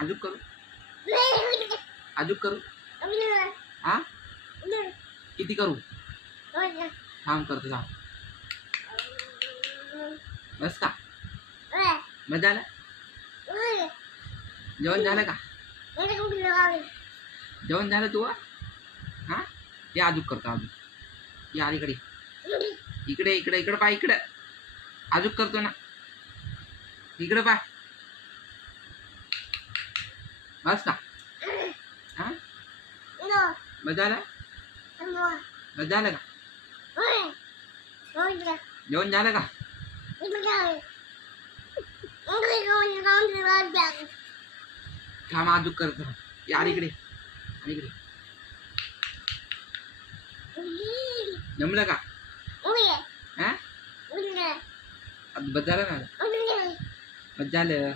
अजून करू अजून करू हा किती करू थांब करतो थांब बस का बस झालं जेवण झालं का जेवण झालं तू हा ये अजून करतो अजून ये अलीकडे इकडे इकडे इकडे पाय इकडे अजून करतो ना इकडे पाय बस का हा बस झालं बस झालं का जेवण झालं का थांब अजून करतो ये अलीकडे अलीकडे जमलं का हा बस झालं ना बस झालं